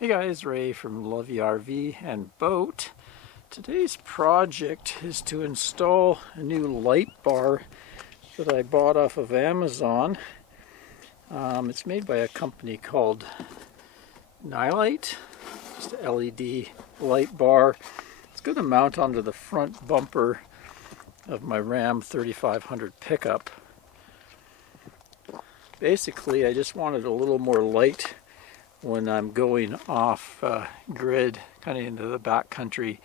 Hey guys, Ray from Lovey RV and Boat. Today's project is to install a new light bar that I bought off of Amazon. It's made by a company called Nilight. Just an LED light bar. It's going to mount onto the front bumper of my Ram 3500 pickup. Basically, I just wanted a little more light when I'm going off grid, kind of into the back country.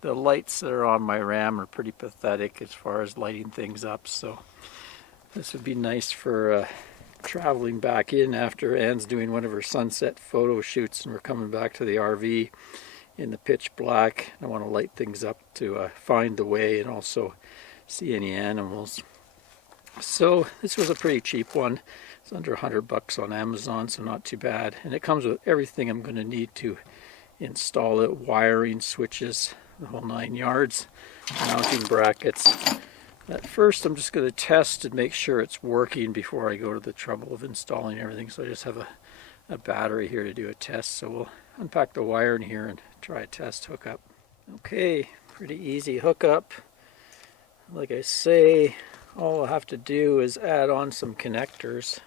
The lights that are on my Ram are pretty pathetic as far as lighting things up, so this would be nice for traveling back in after Anne's doing one of her sunset photo shoots and we're coming back to the RV in the pitch black. I want to light things up to find the way and also see any animals. So this was a pretty cheap one. It's under $100 on Amazon, so not too bad. And it comes with everything I'm going to need to install it. Wiring, switches, the whole 9 yards, mounting brackets. At first I'm just going to test and make sure it's working before I go to the trouble of installing everything. So I just have a battery here to do a test. So we'll unpack the wire in here and try a test hookup. Okay, pretty easy hookup. Like I say, all I'll have to do is add on some connectors.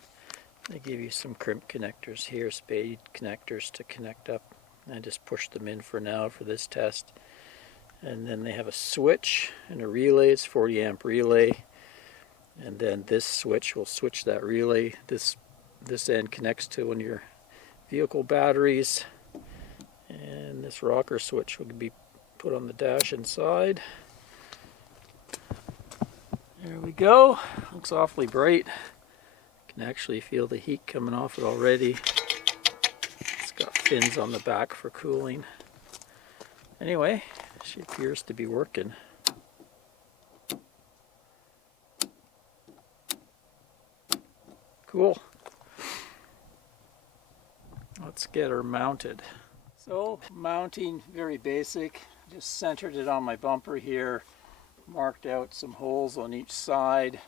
They give you some crimp connectors here, spade connectors to connect up. I just push them in for now for this test. And then they have a switch and a relay. It's 40 amp relay. And then this switch will switch that relay. This end connects to one of your vehicle batteries. And this rocker switch will be put on the dash inside. There we go. Looks awfully bright. Can actually feel the heat coming off it already. It's got fins on the back for cooling. Anyway, she appears to be working. Cool. Let's get her mounted. So, mounting, very basic. Just centered it on my bumper here. Marked out some holes on each side.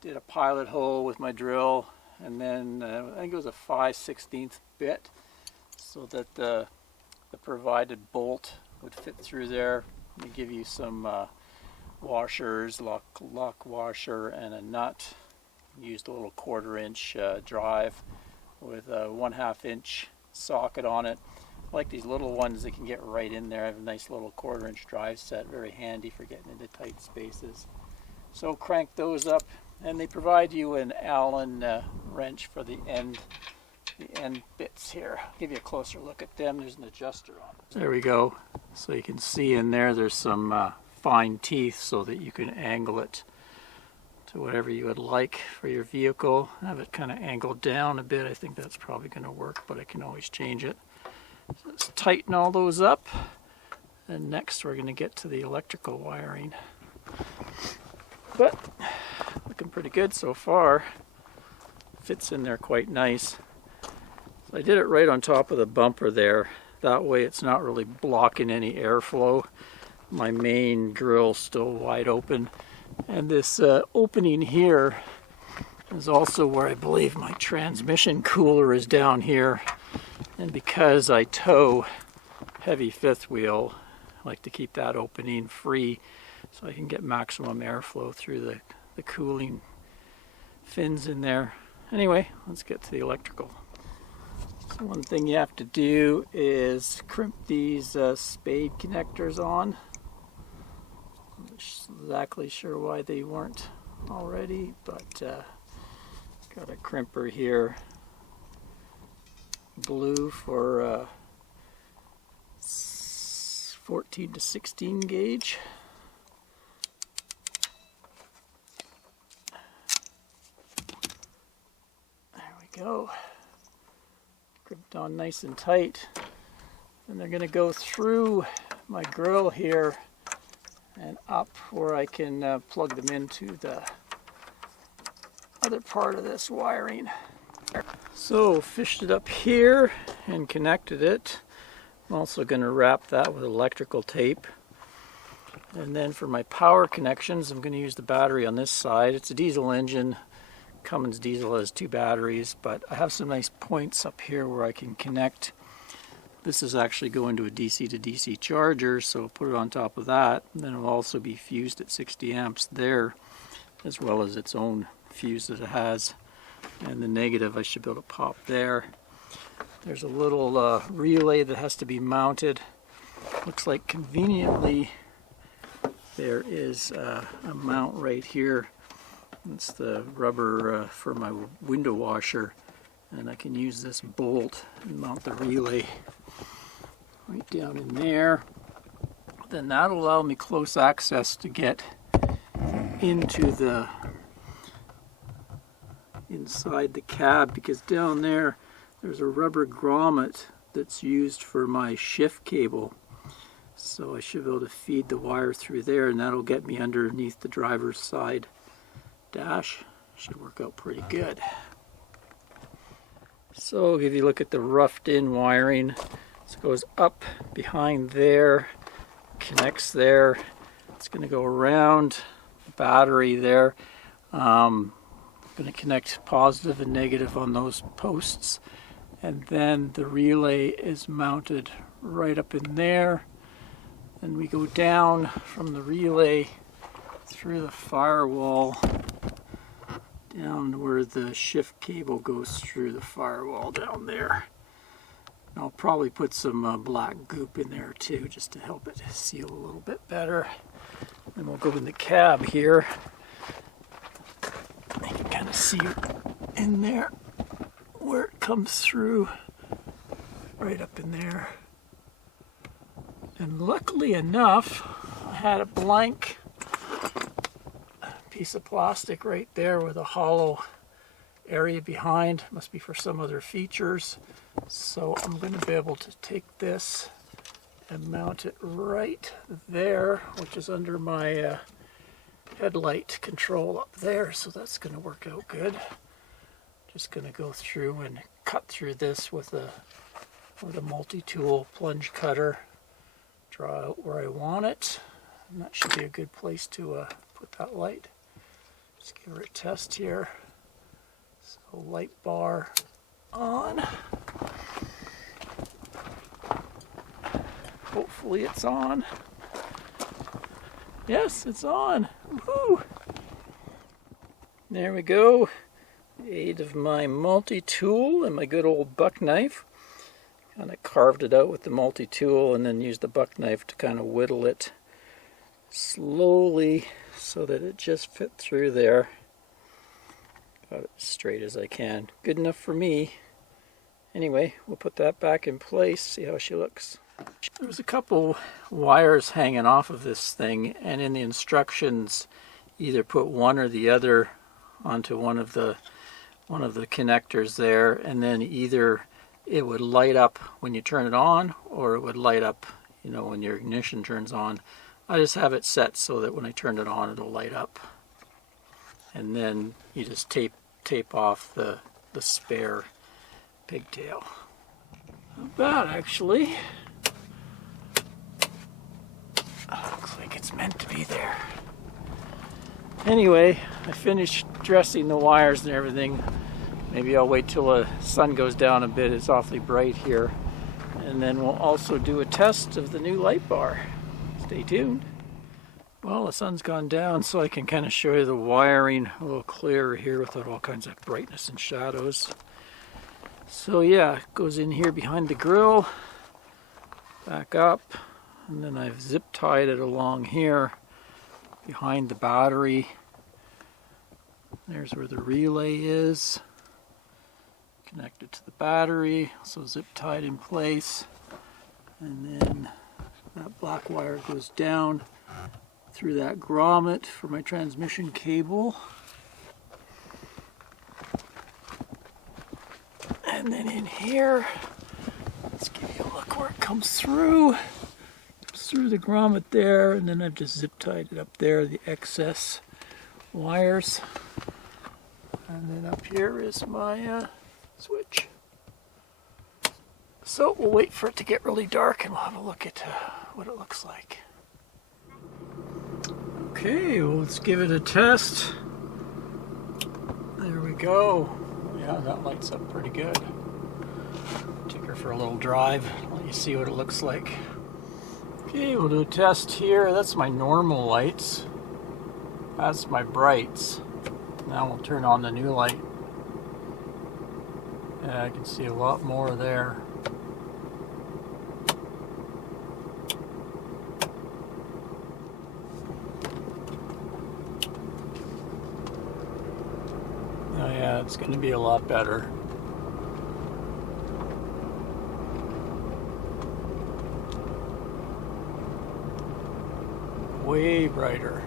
Did a pilot hole with my drill, and then I think it was a 5/16 bit so that the provided bolt would fit through there. They give you some washers, lock washer, and a nut. Used a little 1/4 inch drive with a 1/2 inch socket on it. I like these little ones that can get right in there. I have a nice little 1/4 inch drive set, very handy for getting into tight spaces. So crank those up, and they provide you an Allen wrench for the end bits here. I'll give you a closer look at them. There's an adjuster on it. There we go. So you can see in there's some fine teeth so that you can angle it to whatever you would like for your vehicle. Have it kind of angled down a bit. I think that's probably going to work, but I can always change it. So let's tighten all those up, and next we're going to get to the electrical wiring. But looking pretty good so far. Fits in there quite nice. So I did it right on top of the bumper there. That way it's not really blocking any airflow. My main grill's still wide open. And this opening here is also where I believe my transmission cooler is down here. And because I tow heavy fifth wheel, I like to keep that opening free so I can get maximum airflow through the cooling fins in there. Anyway, let's get to the electrical. So one thing you have to do is crimp these spade connectors on. I'm not exactly sure why they weren't already, but got a crimper here. Blue for 14 to 16 gauge. There we go. Gripped on nice and tight. And they're going to go through my grill here and up where I can plug them into the other part of this wiring. So fished it up here and connected it. I'm also going to wrap that with electrical tape. And then for my power connections, I'm going to use the battery on this side. It's a diesel engine. Cummins diesel has 2 batteries, but I have some nice points up here where I can connect This is actually going to a DC to DC charger, so I'll put it on top of that. And then it'll also be fused at 60 amps there, as well as its own fuse that it has. And the negative I should be able to pop there. There's a little relay that has to be mounted. Looks like conveniently there is a mount right here. It's the rubber for my window washer, and I can use this bolt and mount the relay right down in there. Then that'll allow me close access to get into the inside the cab, because down there's a rubber grommet that's used for my shift cable. So I should be able to feed the wire through there, and that'll get me underneath the driver's side dash. Should work out pretty good. So if you look at the roughed in wiring, this goes up behind there, connects there. It's going to go around the battery there. I'm going to connect positive and negative on those posts, and then the relay is mounted right up in there. Then we go down from the relay through the firewall down where the shift cable goes through the firewall down there. And I'll probably put some black goop in there too, just to help it seal a little bit better. Then we'll go in the cab here. You can kind of see it in there where it comes through, right up in there. And luckily enough, I had a blank piece of plastic right there with a hollow area behind. Must be for some other features. So I'm going to be able to take this and mount it right there, which is under my headlight control up there. So that's going to work out good. Just going to go through and cut through this with a multi-tool plunge cutter. Draw out where I want it, and that should be a good place to put that light. Just give her a test here. So light bar on. Hopefully it's on. Yes, it's on. Woohoo! There we go. The aid of my multi-tool and my good old buck knife. Kind of carved it out with the multi-tool and then used the buck knife to kind of whittle it slowly so that it just fit through there. Got it as straight as I can. Good enough for me. Anyway, we'll put that back in place, see how she looks. There's a couple wires hanging off of this thing, and in the instructions either put one or the other onto one of the connectors there, and then either it would light up when you turn it on, or it would light up, when your ignition turns on. I just have it set so that when I turn it on, it'll light up. And then you just tape off the spare pigtail. Not bad, actually. Looks like it's meant to be there. Anyway, I finished dressing the wires and everything. Maybe I'll wait till the sun goes down a bit. It's awfully bright here. And then we'll also do a test of the new light bar. Stay tuned. Well, the sun's gone down, so I can kind of show you the wiring a little clearer here without all kinds of brightness and shadows. So yeah, it goes in here behind the grill, back up, and then I've zip tied it along here behind the battery. There's where the relay is. Connected to the battery, so zip tied in place, and then that black wire goes down through that grommet for my transmission cable, and then in here, let's give you a look where it comes through. It's through the grommet there, and then I've just zip tied it up there, the excess wires, and then up here is my switch. So we'll wait for it to get really dark and we'll have a look at what it looks like. Okay, well, let's give it a test. There we go. Yeah, that lights up pretty good. Take her for a little drive. Let you see what it looks like. Okay, we'll do a test here. That's my normal lights. That's my brights. Now we'll turn on the new light. Yeah, I can see a lot more there. Oh yeah, it's going to be a lot better. Way brighter.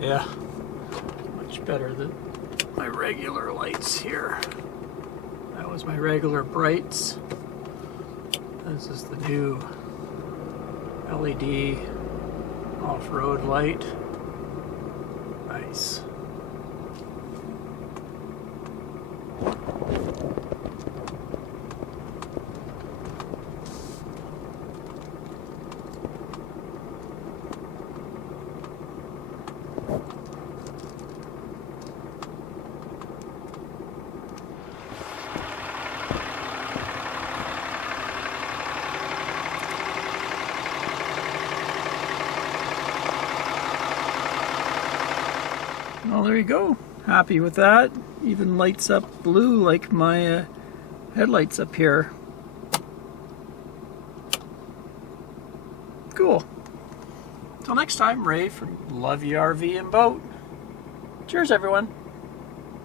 Yeah, much better than my regular lights here. That was my regular brights. This is the new LED off-road light. Nice. Well, there you go. Happy with that. Even lights up blue like my headlights up here. Cool. Till next time, Ray from Love You RV and Boat. Cheers, everyone.